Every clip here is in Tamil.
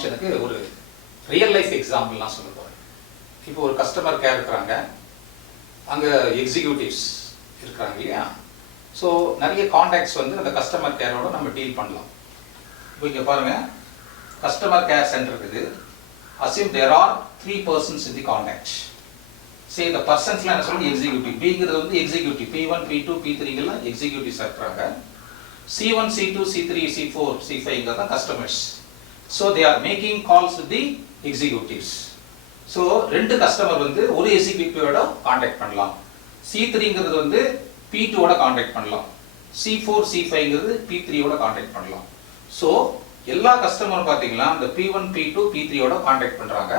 ஃபங்க்ஷனுக்கு ஒரு ரியல் லைஃப் எக்ஸாம்பிள் நான் சொல்ல போகிறேன். இப்போ ஒரு கஸ்டமர் கேர் இருக்கிறாங்க, அங்கே எக்ஸிக்யூட்டிவ்ஸ் இருக்கிறாங்க இல்லையா. ஸோ நிறைய கான்டாக்ட்ஸ் வந்து அந்த கஸ்டமர் கேரோட நம்ம டீல் பண்ணலாம். இப்போ இங்கே பாருங்கள், கஸ்டமர் கேர் சென்டர் இருக்குது. Assume there are 3 persons in the contact. Say இந்த பர்சன்ஸ்லாம் என்ன சொல்லுங்க, எக்ஸிக்யூட்டிவ். பிங்கிறது வந்து எக்ஸிக்யூட்டிவ், P1 P2 P3ங்கெல்லாம் எக்ஸிக்யூட்டிவ்ஸ் இருக்கிறாங்க. C1 C2 C3 C4 C5ங்கிறது தான் customers. So they are making calls to the executives. So 2 customer வந்து ஒரு எக்ஸிக்யூட்டிவோட கான்டாக்ட் பண்ணலாம். C3ங்கிறது வந்து P2ஓட கான்டாக்ட் பண்ணலாம். C4 C5ங்கிறது P3ஓட கான்டாக்ட் பண்ணலாம். ஸோ எல்லா கஸ்டமரும் பார்த்தீங்கன்னா இந்த P1 P2 P3ஓட கான்டாக்ட் பண்ணுறாங்க.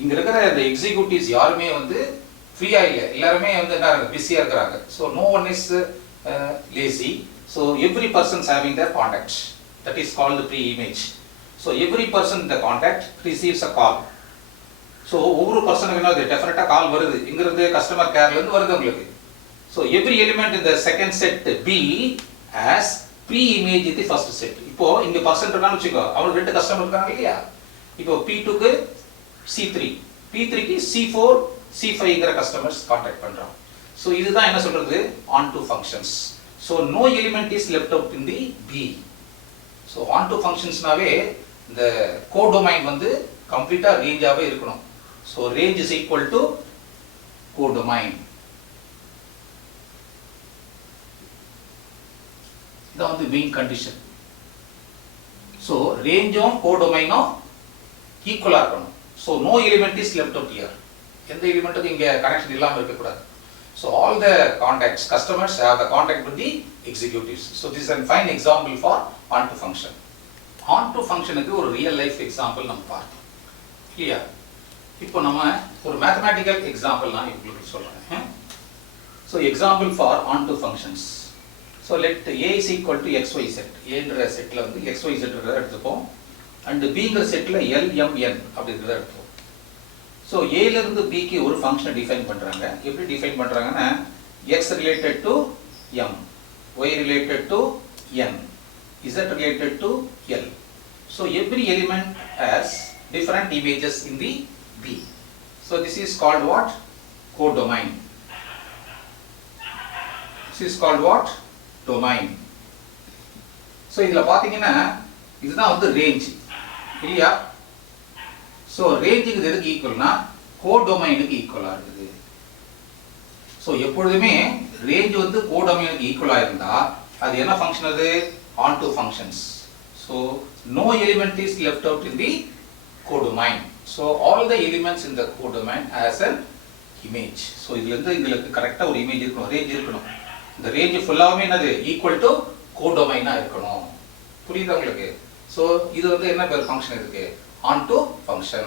இங்கே இருக்கிற இந்த எக்ஸிக்யூட்டிவ்ஸ் யாருமே வந்து ஃப்ரீயாக இல்லை, எல்லாருமே வந்து என்ன பிஸியாக இருக்கிறாங்க. So no one is lazy. So every persons having their contacts. That is called the pre-image. So every person in the contact receives a call. So ஒவ்வொரு பர்சனுக்கு என்ன டெஃபினட்டாக கால் வருது, இங்கிருந்து கஸ்டமர் கேர்லேருந்து வருது உங்களுக்கு. ஸோ எவ்ரி எலிமெண்ட் இந்த second set B as pre-image in the first set. இப்போ இங்கே பர்சன் இருக்கான்னு வச்சுக்கோ, அவங்களுக்கு 2 கஸ்டமர் இருக்காங்க இல்லையா. இப்போ P2க்கு C3, P3க்கு C4 C5ங்கிற கஸ்டமர்ஸ் கான்டாக்ட் பண்ணுறோம். ஸோ இதுதான் என்ன சொல்றது, on to functions. So no element is left out in the B. So on to functionsனாவே இந்த கோடொமைன் வந்து கம்ப்ளீட்டாக ரேஞ்சாகவே இருக்கணும். So range is equal to codomain. இதான் வந்து மெயின் கண்டிஷன். ஸோ ரேஞ்சும் கோடொமைனும் ஈக்குவலாக இருக்கணும். So no element is left out here. எந்த எலிமெண்ட்டுக்கும் இங்கே கனெக்ஷன் இல்லாமல் இருக்கக்கூடாது. So all the contacts customers have the contact with the executives. So this is a fine example for on to function. on to functionக்கு ஒரு ரியல் லைஃப் எக்ஸாம்பிள் நம்ம பார்த்தோம் இல்லையா. இப்போ நம்ம ஒரு மேத்தமேட்டிக்கல் எக்ஸாம்பிள் நான் உங்களுக்கு சொல்கிறேன். So example for on to functions. So let A is equal to XY set. ஏன்ற செட்டில் வந்து XY செட் எடுத்துப்போம். அண்ட் பிங்கிற செட்டில் LMN அப்படிங்கிறத எடுத்துப்போம். ஸோ ஏலேருந்து பிக்கு ஒரு ஃபங்க்ஷனை டிஃபைன் பண்ணுறாங்க. எப்படி டிஃபைன் பண்ணுறாங்கன்னா, X related to M, Y related to N, Z related to L. So every element has different images in the B. So this is called what, codomain. This is called what, domain. So இதில் பார்த்தீங்கன்னா இதுதான் வந்து ரேஞ்ச் இல்லையா. ஸோ ரேஞ்சுக்கு எதுக்கு ஈக்குவல்னா கோடொமைனுக்கு ஈக்குவலாக இருக்குது. ஸோ எப்பொழுதுமே ரேஞ்ச் வந்து கோடொமைனுக்கு ஈக்குவலாக இருந்தால் அது என்ன ஃபங்க்ஷன், அது on to functions. So no element is left out in the codomain. So all the elements in the codomain has an image. So இதுலேருந்து எங்களுக்கு கரெக்டாக ஒரு இமேஜ் இருக்கணும், ரேஞ்ச் இருக்கணும். இந்த ரேஞ்ச் ஃபுல்லாகவே என்னது, ஈக்குவல் டு கோடொமைனாக இருக்கணும். புரியுது உங்களுக்கு. ஸோ இது வந்து என்ன பேர் ஃபங்க்ஷன் இருக்கு, on to function.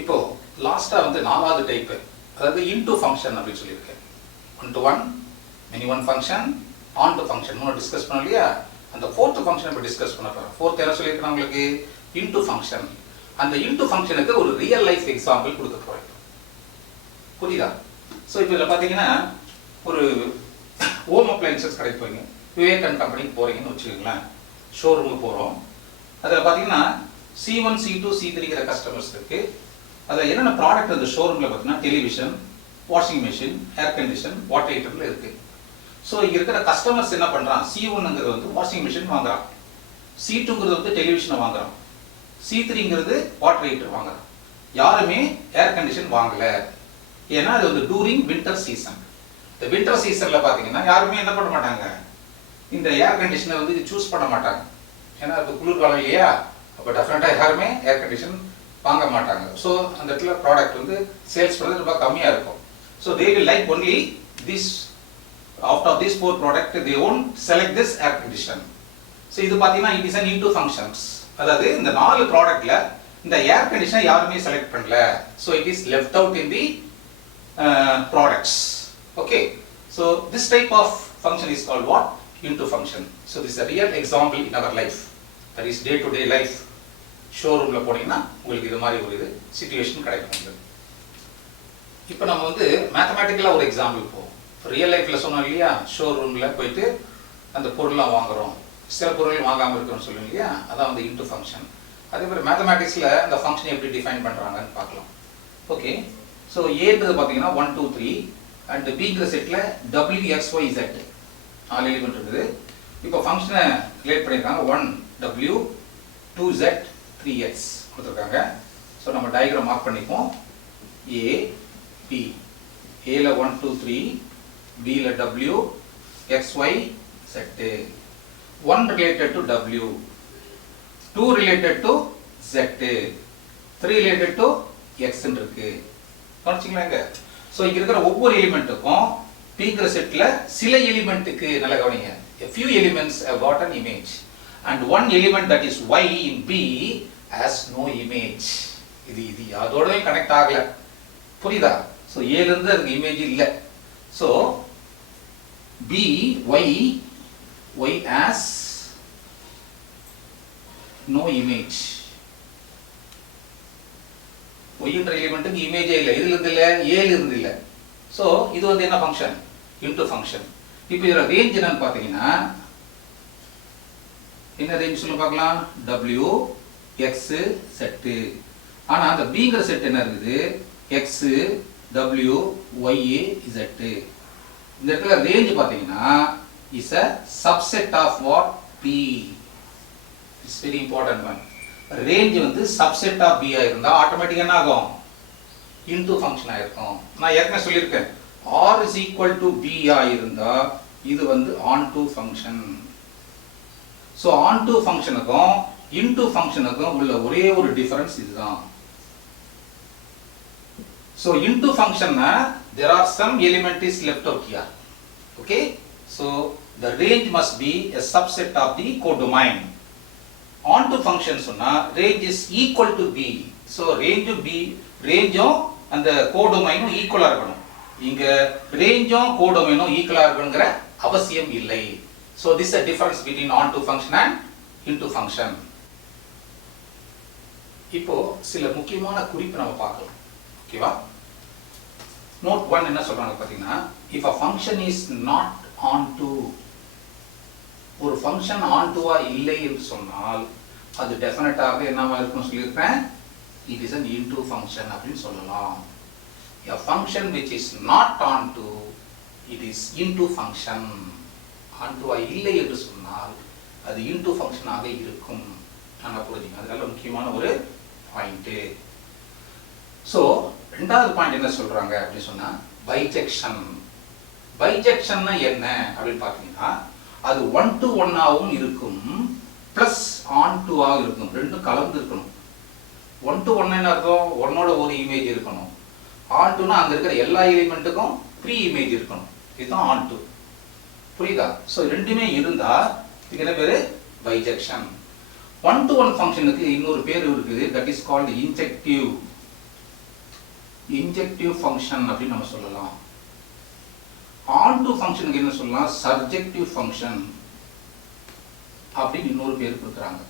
இப்போ லாஸ்ட்டாக வந்து 4வது டைப்பு, அதாவது into function அப்படின்னு சொல்லியிருக்கேன். 1 to 1, many one function, on to function. இன்னும் டிஸ்கஸ் பண்ணோம் இல்லையா. அந்த 4th ஃபங்க்ஷன் இப்போ டிஸ்கஸ் பண்ண போகிறோம். 4th என்ன சொல்லியிருக்கேன் உங்களுக்கு, into function. அந்த into functionக்கு ஒரு ரியல் லைஃப் எக்ஸாம்பிள் கொடுக்க போகிறேன். புரியுதா. ஸோ இப்போ இதில் பார்த்தீங்கன்னா ஒரு ஹோம் அப்ளைன்சஸ் கடைக்கு போறீங்க, விவேக் அண்ட் கம்பெனிக்கு போகிறீங்கன்னு வச்சுக்கோங்களேன். ஷோரூமுக்கு போகிறோம். அதில் பார்த்தீங்கன்னா C1 C2 C3ங்கிற கஸ்டமர்ஸ் இருக்குது. அதில் என்னென்ன ப்ராடக்ட் அந்த ஷோரூமில் பார்த்தீங்கன்னா television, washing machine, air condition, water ஹீட்டரில் இருக்குது. ஸோ இங்கே இருக்கிற கஸ்டமர்ஸ் என்ன பண்ணுறான், C1ங்கிறது வந்து வாஷிங் மிஷின் வாங்குறான், C2ங்கிறது வந்து டெலிவிஷனை வாங்குறான், C3ங்கிறது வாட்டர் ஹீட்டர் வாங்குறான். யாருமே ஏர் கண்டிஷன் வாங்கலை. ஏன்னா அது வந்து டூரிங் வின்டர் சீசன். இந்த வின்டர் சீசனில் பார்த்தீங்கன்னா யாருமே என்ன பண்ண மாட்டாங்க, இந்த ஏர் கண்டிஷனை வந்து சூஸ் பண்ண மாட்டாங்க. ஏன்னா அது குளிர்காலம் இல்லையா. அப்போ டெஃபினட்டாக யாருமே ஏர் கண்டிஷன் வாங்க மாட்டாங்க. ஸோ அந்த இடத்துல ப்ராடக்ட் வந்து சேல்ஸ் பண்ணுறது ரொம்ப கம்மியாக இருக்கும். So they will like only this, out of this 4 product they won't select this air condition. So இது பார்த்தீங்கன்னா it is an into functions. அதாவது இந்த 4 ப்ராடக்ட்ல இந்த ஏர் கண்டிஷனை யாருமே செலக்ட் பண்ணல. So it is left out in the products. Okay. So this type of function is called what, into function. So this is a real example in our life. That is day to day life. ஷோரூமில் போனீங்கன்னா உங்களுக்கு இது மாதிரி ஒரு இது சிச்சுவேஷன் கிடைக்கும். இப்போ நம்ம வந்து மேத்தமேட்டிக்கலாக ஒரு எக்ஸாம்பிள் போவோம். ரியல் லைஃப்பில் சொன்னோம் இல்லையா, ஷோரூமில் போயிட்டு அந்த பொருள்லாம் வாங்குகிறோம், சில பொருள் வாங்காமல் இருக்கிறோம்னு சொல்லுவோம் இல்லையா, அதான் வந்து இன்டு ஃபங்க்ஷன். அதே மாதிரி மேத்தமேட்டிக்ஸில் இந்த ஃபங்க்ஷன் எப்படி டிஃபைன் பண்ணுறாங்கன்னு பார்க்கலாம். ஓகே, ஸோ ஏன்றது பார்த்தீங்கன்னா 1 2 3 அண்ட் பிங்கிற செட்டில் WXYZ 4 எலிமெண்ட் இருக்குது. இப்போ ஃபங்க்ஷனை ரிலேட் பண்ணியிருக்காங்க 1W 2Z 3X கொடுத்துருக்காங்க. ஸோ நம்ம டயக்ராம் மார்க் பண்ணிப்போம். A P ஏல 1 2 3 Bல W XY Z 1 related to W 2 related to Z 3 related to X இருக்கு. கவனிச்சிங்களா இங்க? ஸோ இங்க இருக்கிற ஒவ்வொரு எலிமெண்ட்டுக்கும் Pங்கிற செட்ல சில எலிமெண்ட்டுக்கு நல்ல கவனிங்க. A few elements have got an image and one element that is Y in B has no image. இது அதோடவே கனெக்ட் ஆகல. புரியுதா? ஸோ ஏல இருந்து அதுக்கு இமேஜ் இல்ல. So B Y has no image. Y என்ற எலிமெண்ட்டுக்கு இமேஜே இல்லை. இதுல இருந்து இல்ல, ஏல இருந்து இல்ல. ஸோ இது வந்து என்ன ஃபங்க்ஷன்? Into function. இப்போ இதோட ரேஞ்ச் என்னன்னு பார்த்தீங்கன்னா என்ன ரேஞ்ச் சொல்ல பார்க்கலாம்? W X Z. ஆனா அந்த Bங்கிற செட் என்ன இருக்குது? X W Y Z. இந்த இடத்துல ரேஞ்ச் பார்த்தீங்கன்னா is a subset of what? P. It's very important one. Range வந்து சப்செட் ஆஃப் B இருந்தா ஆட்டோமேட்டிக்கா என்ன ஆகும்? இன்டு ஃபங்க்ஷன் ஆயிருக்கும். நான் ஏற்கனவே சொல்லியிருக்கேன், R is equal to B இருந்தா இது வந்து onto ஃபங்க்ஷன். ஸோ onto ஃபங்க்ஷனுக்கும் இன்டு ஃபங்க்ஷனுக்கும் உள்ள ஒரே ஒரு டிஃபரன்ஸ் இதுதான். ஸோ இன்டு ஃபங்க்ஷன்னா there are some element is left out here. Okay, so the range must be a subset of the codomain. Onto function சொன்னா range is equal to B. So range B, rangeம் அந்த கோடொமைனும் ஈக்குவலா இருக்கணும். இங்க rangeம் கோடொமைனும் ஈக்குவலா இருக்கணும்ங்கற அவசியம் இல்லை. So this is a difference between onto function and into function. இப்போ சில முக்கியமான குறிப்பு நம்ம பார்க்கலாம். ஓகேவா? நோட் 1 என்ன சொல்றாங்க பாத்தீங்கன்னா, if a function is not onto, ஒரு ஃபங்க்ஷன் onto-வா இல்லை என்று சொன்னால் அது டெஃபினட்டாக என்னவா இருக்கும்னு சொல்லியிருப்பேன், it is an into function அப்படின்னு சொல்லலாம். a function which is not onto, it is into function. onto-வா இல்லை என்று சொன்னால் அது into function-ஆக இருக்கும். நல்லா புரிஞ்சுங்க, அது நல்ல முக்கியமான ஒரு பாயிண்ட். ஸோ ரெண்டாவது பாயிண்ட் என்ன சொல்றாங்க அப்படின்னு சொன்னா பைஜெக்ஷன். பைஜெக்ஷன்னா என்ன அப்படின்னு பார்த்தீங்கன்னா, அது 1 to 1-ஆகவும் இருக்கும் பிளஸ் onto-ஆகவும் இருக்கும். ரெண்டும் கலந்து இருக்கணும். 1 to 1 என்ன அர்த்தம்? 1ஓட ஒரு இமேஜ் இருக்கணும். onto-னா அங்க இருக்கிற எல்லா எலிமெண்ட்டுக்கும் ப்ரீ இமேஜ் இருக்கணும். இதுதான் onto. புரியுதா? ஸோ ரெண்டுமே இருந்தா இதுக்கு என்ன பேரு? பைஜெக்ஷன். 1 to 1 ஃபங்க்ஷனுக்கு இன்னொரு பேர் இருக்குது, that is called injective. Injective function அப்படின்னு நம்ம சொல்லலாம். onto ஃபங்க்ஷனுக்கு என்ன சொல்லலாம்? சர்ஜெக்டிவ் ஃபங்க்ஷன் அப்படின்னு இன்னொரு பேர் கொடுக்குறாங்க.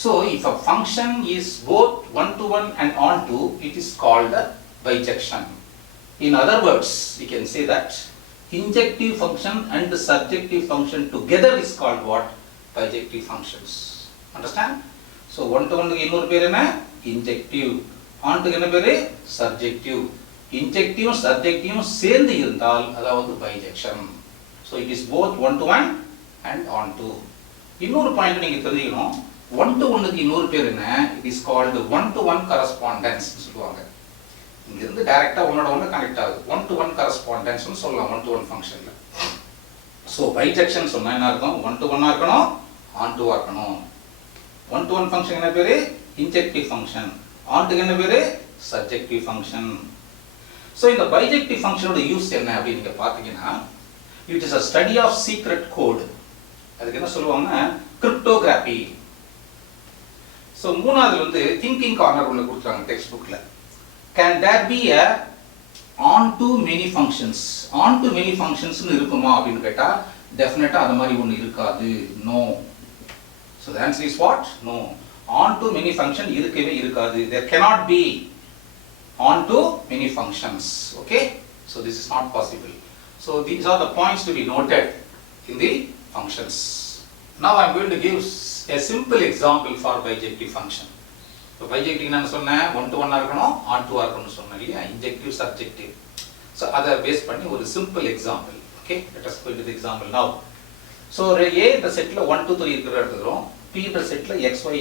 So if a function is both 1 to 1 and onto, it is called a bijection. In other words, we can say that injective function and the surjective function together is called what? Bijective functions. Understand? So 1 to 1 க்கு இன்னொரு பேர் என்ன? Injective. onto என்ன பேரு? Surjective. Injective surjective சேர்ந்து இருந்தால் அதாவது bijection. So it is both 1 to 1 and onto. இன்னொரு பாயிண்ட் நீங்க தெரிஞ்சுக்கணும், 1 to 1க்கு இன்னொரு பேர் என்ன? It is called 1 to 1 correspondence சொல்லுவாங்க. இங்க இருந்து டைரக்டா ஒன்னோட ஒன்னு கனெக்ட் ஆகுது. 1 to 1 correspondence னு சொல்லலாம் 1 to 1 ஃபங்க்ஷன்ல. சோ பைஜெக்ஷன் சொன்னா என்ன அர்த்தம்? 1 to 1 இருக்கணும், onto இருக்கணும். 1 to 1 ஃபங்க்ஷன் என்ன பேரு? Injective function. onto என்ன பேரு? Surjective function. சோ இந்த பைஜெக்டிவ் ஃபங்க்ஷனோட யூஸ் என்ன அப்படி நீங்க பாத்தீங்கன்னா, it is a study of secret code. அதுக்கு என்ன சொல்லுவாங்கன்னா கிரிப்டோகிராபி. சோ மூணாவது வந்து திங்கிங் கார்னர் உள்ள கொடுத்தாங்க டெக்ஸ்ட் புக்ல. Can there be a onto many functions? onto many functions னு இருக்குமா அப்படினு கேட்டா டெஃபினட்டா அது மாதிரி ஒன்னு இருக்காது. No. So the answer is what? No. onto many function இருக்கவே இருக்காது. There cannot be onto many functions. Okay? So this is not possible. So these are the points to be noted in the functions. Now I am going to give a simple example for bijective function. இப்போ bijective நான் சொன்னேன் 1 to 1 இருக்கணும் on to இருக்கணும்னு சொன்னேன் இல்லையா, injective subjective. So அதை பேஸ் பண்ணி ஒரு simple example. Okay, let us go into the example now. So A இந்த செட்ல 1 2 3 இருக்கிறத எடுத்துக்கிறோம், P இந்த செட்ல x y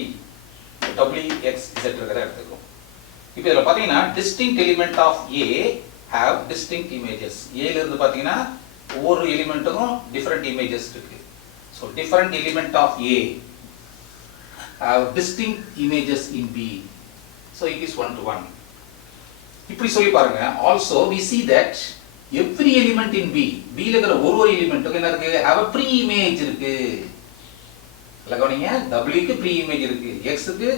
w x z இருக்கிறத எடுத்துக்கிறோம். இப்போ இதல பாத்தீங்கன்னா distinct element of A have distinct images. A ல இருந்து பாத்தீங்கன்னா ஒவ்வொரு எலிமெண்ட்டுக்கும் different images இருக்கு. So different element of A have distinct images in B. So it is 1 to 1. இப்படி சொல்லி பாருங்க. Also we see that every element in B, B ல இருக்கிற ஒரு எலிமெண்ட்டுக்கு என்ன இருக்கு, have a pre-image இருக்கு. லகவனிங்க, W க்கு pre-image இருக்கு, X க்கு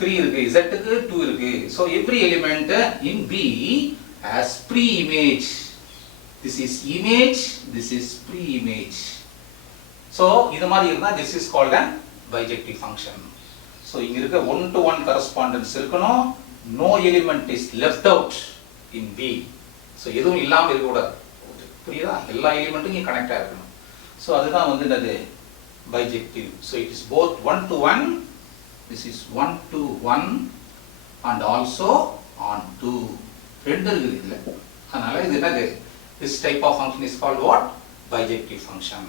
3 இருக்கு, Z க்கு 2 இருக்கு. So every element in B has pre-image. This is image, this is pre-image. So இது மாதிரி இருந்தா this is called an bijective function. So இங்க இருக்க 1 to 1 correspondence இருக்கணும், no element is left out in B. So எதுவும் இல்லாம இருக்க கூடாது, புரியுதா, எல்லா எலிமெண்ட்டும் இங்க கனெக்ட் ஆயிருக்கணும். So அதுதான் வந்து என்னது bijective. So it is both 1 to 1, this is 1 to 1 and also on 2. ரெண்டு இருக்குது இதுல, அதனால இது என்னது, this type of function is called what, bijective function.